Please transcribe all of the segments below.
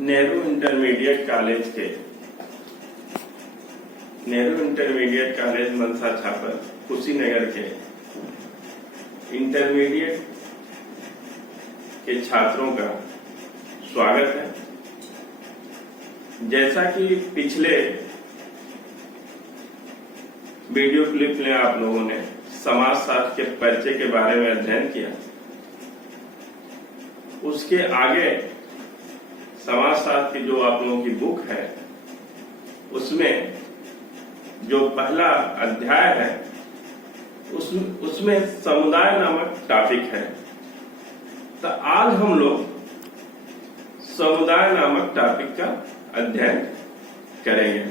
Nehru intermediate college मनसा छापर कुशीनगर के intermediate के छात्रों का स्वागत है। जैसा कि पिछले वीडियो क्लिप में आप लोगों ने समाजशास्त्र के परिचय के बारे में अध्ययन किया, उसके आगे समाजशास्त्र की जो आप लोगों की बुक है उसमें जो पहला अध्याय है उसमें समुदाय नामक टॉपिक है। तो आज हम लोग समुदाय नामक टॉपिक का अध्ययन करेंगे।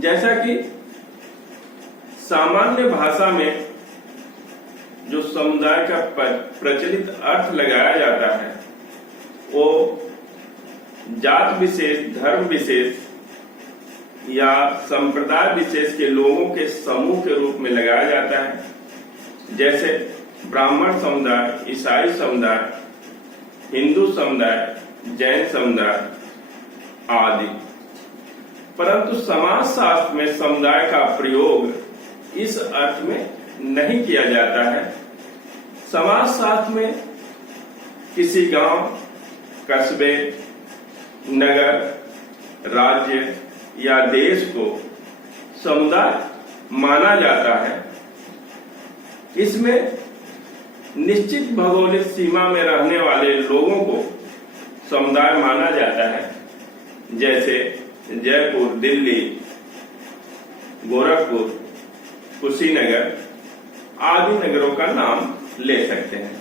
जैसा कि सामान्य भाषा में जो समुदाय का प्रचलित अर्थ लगाया जाता है वो जात विशेष, धर्म विशेष या संप्रदाय विशेष के लोगों के समूह के रूप में लगाया जाता है, जैसे ब्राह्मण समुदाय, ईसाई समुदाय, हिंदू समुदाय, जैन समुदाय आदि। परंतु समाजशास्त्र में समुदाय का प्रयोग इस अर्थ में नहीं किया जाता है। समाजशास्त्र में किसी गांव, कस्बे, नगर, राज्य या देश को समुदाय माना जाता है। इसमें निश्चित भौगोलिक सीमा में रहने वाले लोगों को समुदाय माना जाता है, जैसे जयपुर, दिल्ली, गोरखपुर, कुशीनगर आदि नगरों का नाम ले सकते हैं।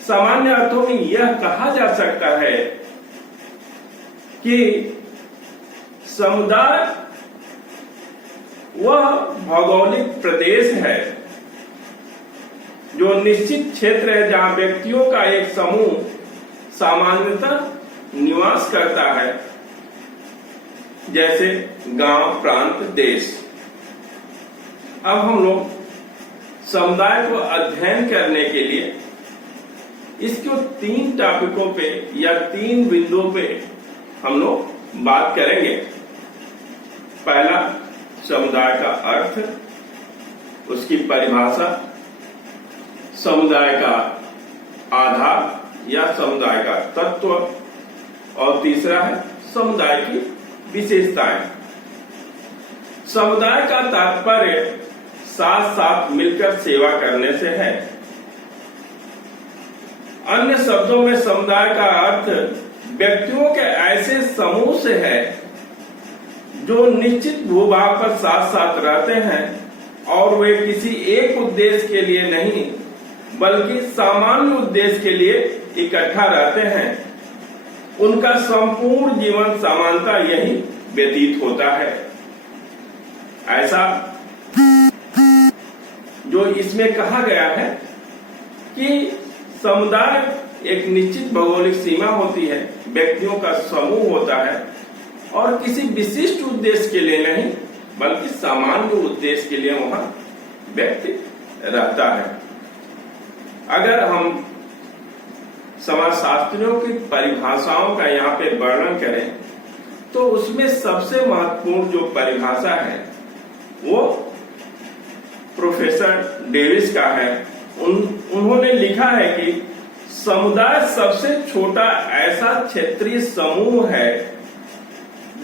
सामान्य अर्थों में यह कहा जा सकता है कि समुदाय वह भौगोलिक प्रदेश है जो निश्चित क्षेत्र है जहां व्यक्तियों का एक समूह सामान्यतः निवास करता है, जैसे गांव, प्रांत, देश। अब हम लोग समुदाय को अध्ययन करने के लिए इसको 3 टॉपिकों पे या 3 बिंदुओं पे हम लोग बात करेंगे। पहला, समुदाय का अर्थ, उसकी परिभाषा, समुदाय का आधार या समुदाय का तत्व, और तीसरा है समुदाय की विशेषताएं। समुदाय का तात्पर्य साथ साथ मिलकर सेवा करने से है। अन्य शब्दों में समुदाय का अर्थ व्यक्तियों के ऐसे समूह से है जो निश्चित भूभाग पर साथ साथ रहते हैं और वे किसी एक उद्देश्य के लिए नहीं बल्कि सामान्य उद्देश्य के लिए इकट्ठा रहते हैं। उनका संपूर्ण जीवन समानता यही व्यतीत होता है। ऐसा जो इसमें कहा गया है कि समुदाय एक निश्चित भौगोलिक सीमा होती है, व्यक्तियों का समूह होता है और किसी विशिष्ट उद्देश्य के लिए नहीं बल्कि सामान्य उद्देश्य के लिए वहां व्यक्ति रहता है। अगर हम समाजशास्त्रियों की परिभाषाओं का यहाँ पे वर्णन करें तो उसमें सबसे महत्वपूर्ण जो परिभाषा है वो प्रोफेसर डेविस का है। उन्होंने लिखा है कि समुदाय सबसे छोटा ऐसा क्षेत्रीय समूह है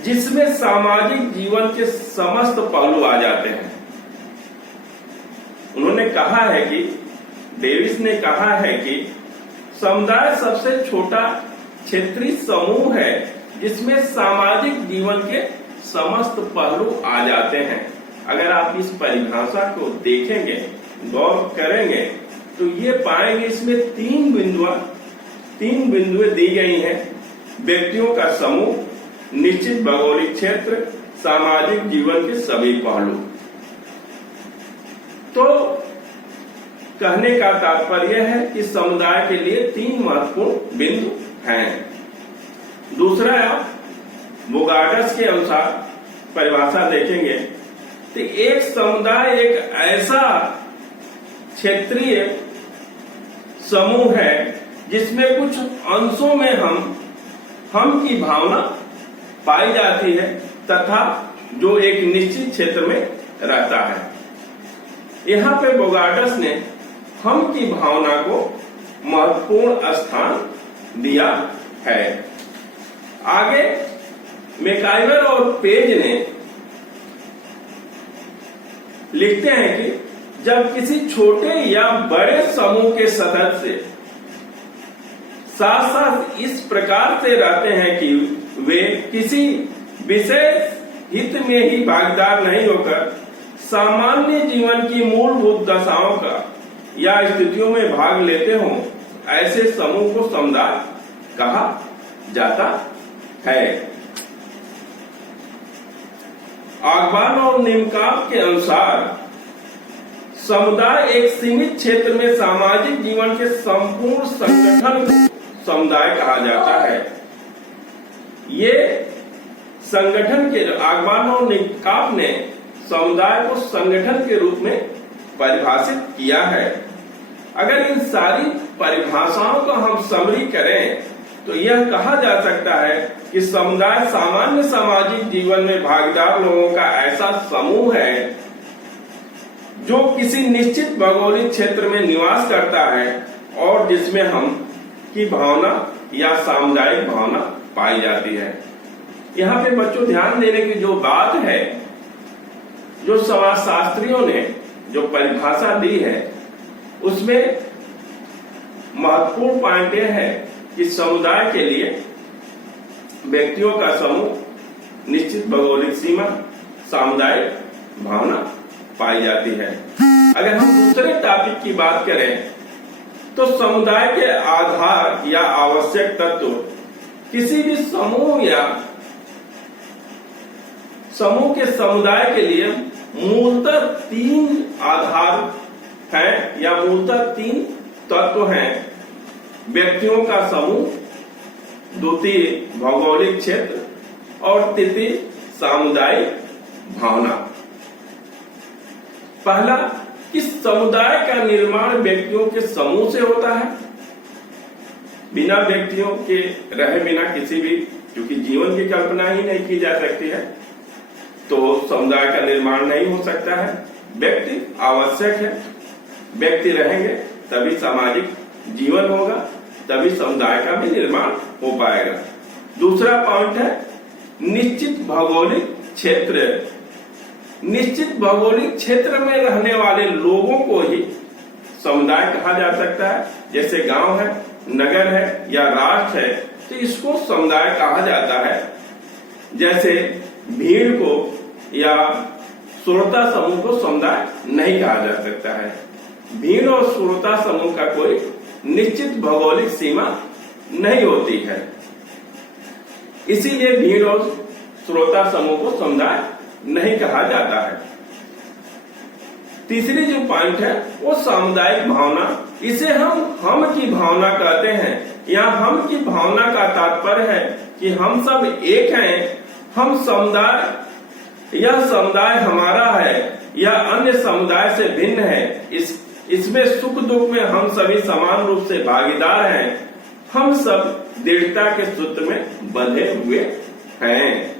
जिसमें सामाजिक जीवन के समस्त पहलू आ जाते हैं। उन्होंने कहा है कि डेविस ने कहा है कि समुदाय सबसे छोटा क्षेत्रीय समूह है जिसमें सामाजिक जीवन के समस्त पहलू आ जाते हैं। अगर आप इस परिभाषा को देखेंगे, गौर करेंगे तो ये पाएंगे इसमें 3 बिंदुएं दी गई हैं। व्यक्तियों का समूह, निश्चित भौगोलिक क्षेत्र, सामाजिक जीवन के सभी पहलू। तो कहने का तात्पर्य है कि समुदाय के लिए 3 महत्वपूर्ण बिंदु हैं। दूसरा, आप बोगार्डस के अनुसार परिभाषा देखेंगे तो एक समुदाय एक ऐसा क्षेत्रीय समूह है जिसमें कुछ अंशों में हम की भावना पाई जाती है तथा जो एक निश्चित क्षेत्र में रहता है। यहाँ पे बोगार्डस ने हम की भावना को महत्वपूर्ण स्थान दिया है। आगे मैकाइवर और पेज ने लिखते हैं कि जब किसी छोटे या बड़े समूह के सदस्य साथ साथ इस प्रकार से रहते हैं कि वे किसी विशेष हित में ही भागीदार नहीं होकर सामान्य जीवन की मूलभूत दशाओं का या स्थितियों में भाग लेते हों, ऐसे समूह को समुदाय कहा जाता है। आगबान और निमकाप के अनुसार समुदाय एक सीमित क्षेत्र में सामाजिक जीवन के संपूर्ण संगठन को समुदाय कहा जाता है। ये संगठन के आगबान और निमकाप ने समुदाय को संगठन के रूप में परिभाषित किया है। अगर इन सारी परिभाषाओं का हम समरी करें तो यह कहा जा सकता है कि समुदाय सामान्य सामाजिक जीवन में भागीदार लोगों का ऐसा समूह है जो किसी निश्चित भौगोलिक क्षेत्र में निवास करता है और जिसमें हम की भावना या सामुदायिक भावना पाई जाती है। यहाँ पे बच्चों ध्यान देने की जो बात है, जो समाजशास्त्रियों ने जो परिभाषा दी है उसमें महत्वपूर्ण पॉइंट यह है कि समुदाय के लिए व्यक्तियों का समूह, निश्चित भौगोलिक सीमा, सामुदायिक भावना पाई जाती है। अगर हम दूसरे टॉपिक की बात करें तो समुदाय के आधार या आवश्यक तत्व किसी भी समूह या समूह के समुदाय के लिए मूलतः 3 आधार हैं या मूलतः 3 तत्व हैं। व्यक्तियों का समूह, द्वितीय भौगोलिक क्षेत्र और तृतीय सामुदायिक भावना। पहला, इस समुदाय का निर्माण व्यक्तियों के समूह से होता है। बिना व्यक्तियों के रहे बिना किसी भी, क्योंकि जीवन की कल्पना ही नहीं की जा सकती है, तो समुदाय का निर्माण नहीं हो सकता है। व्यक्ति आवश्यक है, व्यक्ति रहेंगे तभी सामाजिक जीवन होगा, तभी समुदाय का भी निर्माण हो पाएगा। दूसरा पॉइंट है निश्चित भौगोलिक क्षेत्र। निश्चित भौगोलिक क्षेत्र में रहने वाले लोगों को ही समुदाय कहा जा सकता है। जैसे गांव है, नगर है या राष्ट्र है तो इसको समुदाय कहा जाता है। जैसे भीड़ को या श्रोता समूह को समुदाय नहीं कहा जा सकता है। भीड़ और श्रोता समूह का कोई निश्चित भौगोलिक सीमा नहीं होती है, इसीलिए भीड़ और श्रोता समूह को समुदाय नहीं कहा जाता है। तीसरी जो पॉइंट है वो सामुदायिक भावना। इसे हम की भावना कहते हैं। यहाँ हम की भावना का तात्पर्य है कि हम सब एक हैं, हम समुदाय, यह समुदाय हमारा है या अन्य समुदाय से भिन्न है। इसमें सुख दुख में हम सभी समान रूप से भागीदार हैं। हम सब दृढ़ता के सूत्र में बंधे हुए हैं।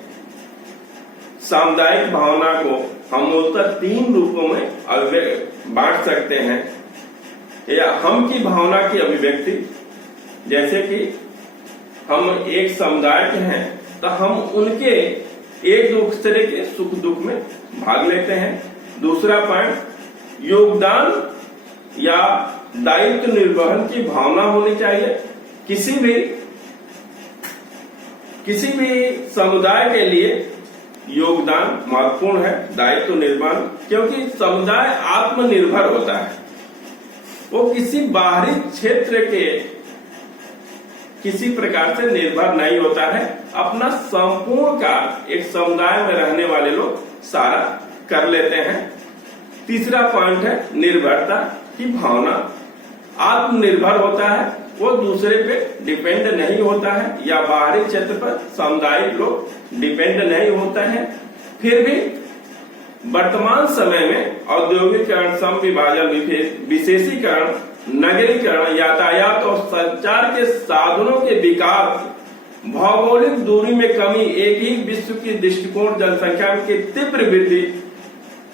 सामुदायिक भावना को हम मूलतः 3 रूपों में बांट सकते हैं। या हम की भावना की अभिव्यक्ति, जैसे कि हम एक समुदाय के हैं तो हम उनके एक दूसरे के सुख दुख में भाग लेते हैं। दूसरा पॉइंट, योगदान या दायित्व निर्वहन की भावना होनी चाहिए। किसी भी समुदाय के लिए योगदान महत्वपूर्ण है, दायित्व निर्वहन, क्योंकि समुदाय आत्मनिर्भर होता है। वो किसी बाहरी क्षेत्र के किसी प्रकार से निर्भर नहीं होता है। अपना संपूर्ण कार्य एक समुदाय में रहने वाले लोग सारा कर लेते हैं। तीसरा पॉइंट है निर्भरता की भावना। आत्मनिर्भर होता है, वो दूसरे पे डिपेंड नहीं होता है या बाहरी क्षेत्र पर सामुदायिक लोग डिपेंड नहीं होता है। फिर भी वर्तमान समय में औद्योगिकरण, सम विभाजन, विशेषीकरण नगरीकरण, यातायात और संचार के साधनों के विकास, भौगोलिक दूरी में कमी, एक ही विश्व की दृष्टिकोण, जनसंख्या की तीव्र वृद्धि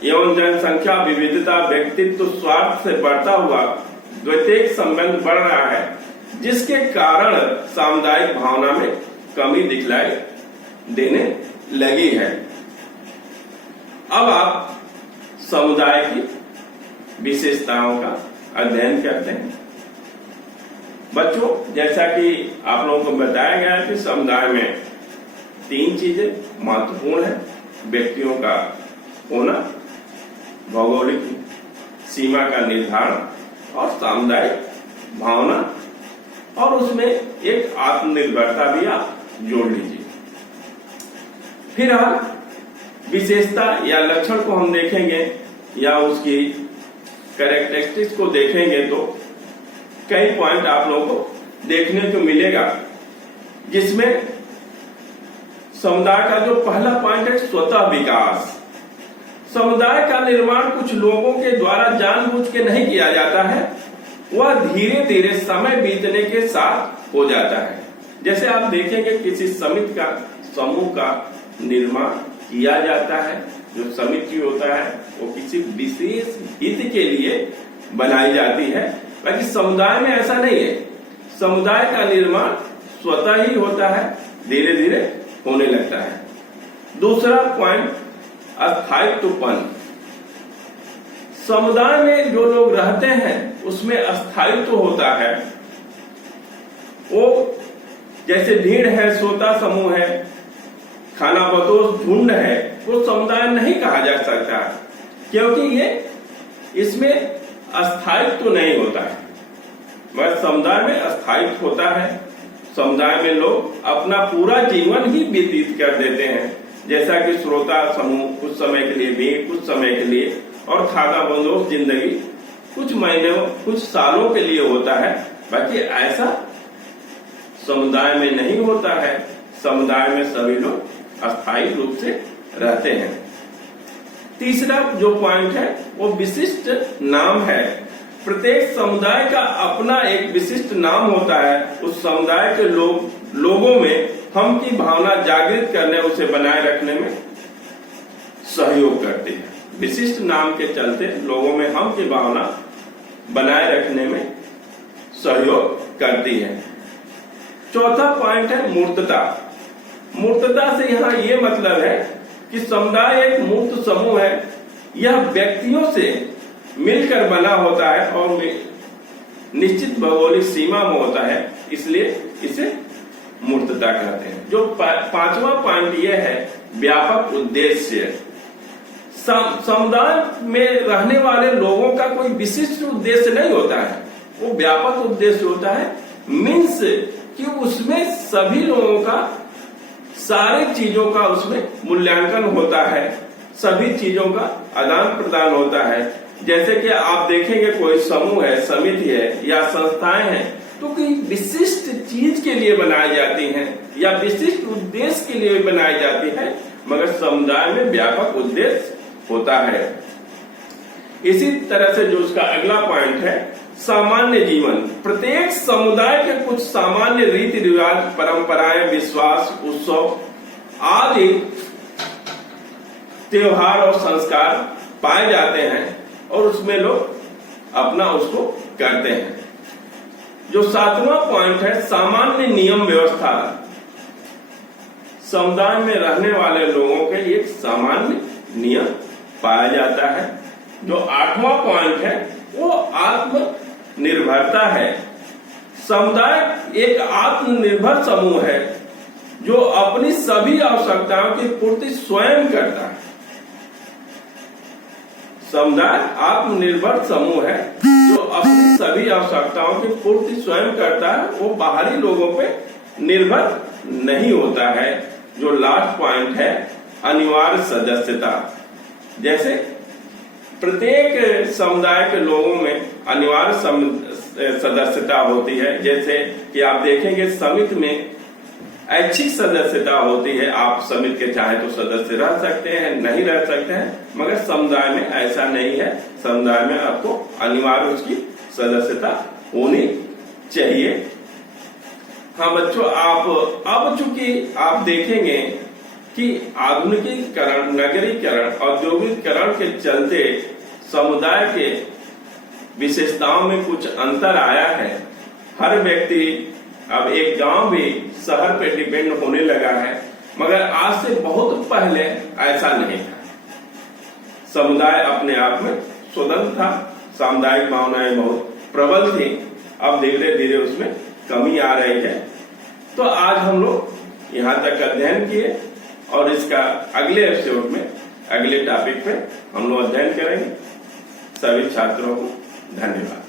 एवं जनसंख्या विविधता, व्यक्तित्व स्वार्थ से बढ़ता हुआ द्वैतिक संबंध बढ़ रहा है, जिसके कारण सामुदायिक भावना में कमी दिखलाई देने लगी है। अब आप समुदाय की विशेषताओं का अध्ययन करते हैं। बच्चों, जैसा कि आप लोगों को बताया गया है कि समुदाय में 3 चीजें महत्वपूर्ण है: व्यक्तियों का होना, भौगोलिक सीमा का निर्धारण और सामुदायिक भावना, और उसमें एक आत्मनिर्भरता भी आप जोड़ लीजिए। फिर हम विशेषता या लक्षण को हम देखेंगे या उसकी कैरेक्टरिस्टिक्स को देखेंगे तो कई पॉइंट आप लोगों को देखने को मिलेगा, जिसमें समुदाय का जो पहला पॉइंट है स्वतः विकास। समुदाय का निर्माण कुछ लोगों के द्वारा जानबूझ के नहीं किया जाता है, वह धीरे धीरे समय बीतने के साथ हो जाता है। जैसे आप देखेंगे किसी समिति का, समूह का निर्माण किया जाता है। जो समिति होता है वो किसी विशेष हित के लिए बनाई जाती है, बाकी समुदाय में ऐसा नहीं है। समुदाय का निर्माण स्वतः ही होता है, धीरे धीरे होने लगता है। दूसरा पॉइंट, अस्थायित्वपन। समुदाय में जो लोग रहते हैं उसमें अस्थायित्व होता है। वो जैसे भीड़ है, श्रोता समूह है, खाना बदोश झुंड है, वो समुदाय नहीं कहा जा सकता, क्योंकि ये इसमें अस्थायित्व नहीं होता है। मगर समुदाय में अस्थायित्व होता है। समुदाय में लोग अपना पूरा जीवन ही व्यतीत कर देते हैं, जैसा कि श्रोता समूह कुछ समय के लिए, भीड़ कुछ समय के लिए, और खाना बदोश जिंदगी कुछ महीनों कुछ सालों के लिए होता है। बाकी ऐसा समुदाय में नहीं होता है। समुदाय में सभी लोग अस्थायी रूप से रहते हैं। तीसरा जो पॉइंट है वो विशिष्ट नाम है। प्रत्येक समुदाय का अपना एक विशिष्ट नाम होता है। उस समुदाय के लोगों में हम की भावना जागृत करने, उसे बनाए रखने में सहयोग करती है। विशिष्ट नाम के चलते लोगों में हम की भावना बनाए रखने में सहयोग करती है। चौथा पॉइंट है मूर्तता। मूर्तता से यहाँ ये मतलब है कि समुदाय एक मूर्त समूह है। यह व्यक्तियों से मिलकर बना होता है और निश्चित भौगोलिक सीमा में होता है, इसलिए इसे मूर्तता कहते हैं। जो पांचवा पॉइंट ये है व्यापक उद्देश्य। समुदाय में रहने वाले लोगों का कोई विशिष्ट उद्देश्य नहीं होता है, वो व्यापक उद्देश्य होता है। मीन्स कि उसमें सभी लोगों का, सारी चीजों का उसमें मूल्यांकन होता है, सभी चीजों का आदान प्रदान होता है। जैसे कि आप देखेंगे कोई समूह है, समिति है या संस्थाएं हैं, तो कोई विशिष्ट चीज के लिए बनाई जाती हैं या विशिष्ट उद्देश्य के लिए बनाई जाती है, मगर समुदाय में व्यापक उद्देश्य होता है। इसी तरह से जो उसका अगला पॉइंट है सामान्य जीवन। प्रत्येक समुदाय के कुछ सामान्य रीति रिवाज, परंपराएं, विश्वास, उत्सव आदि त्योहार और संस्कार पाए जाते हैं और उसमें लोग अपना उसको करते हैं। जो 7वां पॉइंट है सामान्य नियम व्यवस्था। समुदाय में रहने वाले लोगों के एक सामान्य नियम पाया जाता है। जो 8वां पॉइंट है वो आत्मनिर्भरता है। समुदाय एक आत्मनिर्भर समूह है जो अपनी सभी आवश्यकताओं की पूर्ति स्वयं करता है। समुदाय आत्मनिर्भर समूह है जो अपनी सभी आवश्यकताओं की पूर्ति स्वयं करता है, वो बाहरी लोगों पे निर्भर नहीं होता है। जो लास्ट पॉइंट है अनिवार्य सदस्यता। जैसे प्रत्येक समुदाय के लोगों में अनिवार्य सदस्यता होती है। जैसे कि आप देखेंगे समिति में ऐच्छिक सदस्यता होती है, आप समिति के चाहे तो सदस्य रह सकते हैं, नहीं रह सकते हैं, मगर समुदाय में ऐसा नहीं है। समुदाय में आपको अनिवार्य उसकी सदस्यता होनी चाहिए। हाँ बच्चों, आप अब चूंकि आप देखेंगे कि आधुनिकीकरण, नगरीकरण, औद्योगिकरण के चलते समुदाय के विशेषताओं में कुछ अंतर आया है। हर व्यक्ति अब एक गांव भी शहर पे डिपेंड होने लगा है, मगर आज से बहुत पहले ऐसा नहीं था। समुदाय अपने आप में स्वतंत्र था, सामुदायिक भावनाएं बहुत प्रबल थी। अब धीरे धीरे उसमें कमी आ रही है। तो आज हम लोग यहाँ तक अध्ययन किए और इसका अगले एपिसोड में, अगले टॉपिक पे हम लोग अध्ययन करेंगे। सभी छात्रों को धन्यवाद।